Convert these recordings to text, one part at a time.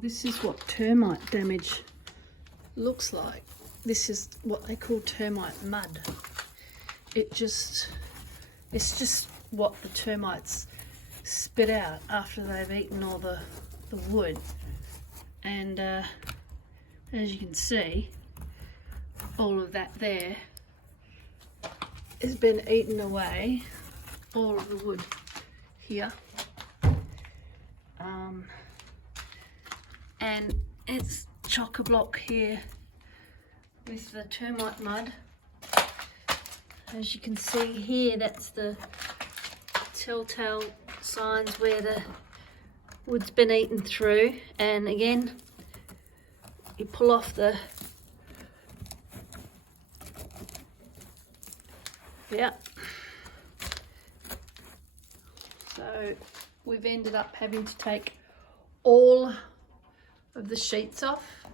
This is what termite damage looks like. This is what they call termite mud. It's just what the termites spit out after they've eaten all the wood. And as you can see, all of that there has been eaten away, all of the wood here. And it's chock-a-block here with the termite mud. As you can see here, that's the telltale signs where the wood's been eaten through. And again, you pull off the so we've ended up having to take all of the sheets off,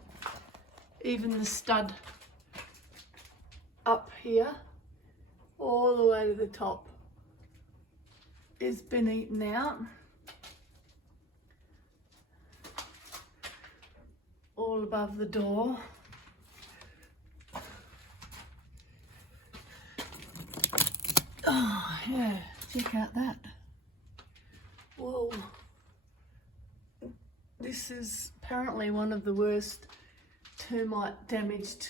even the stud up here, all the way to the top, has been eaten out. All above the door. Oh yeah, check out that. Whoa. This is apparently one of the worst termite damaged,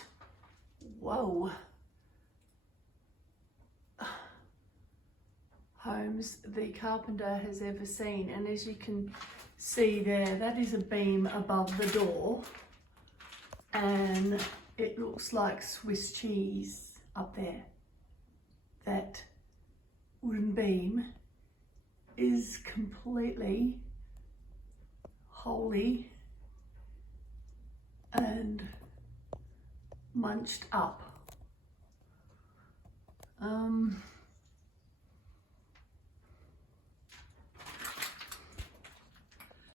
homes the carpenter has ever seen. And as you can see there, that is a beam above the door, and it looks like Swiss cheese up there. That wooden beam is completely wholly and munched up.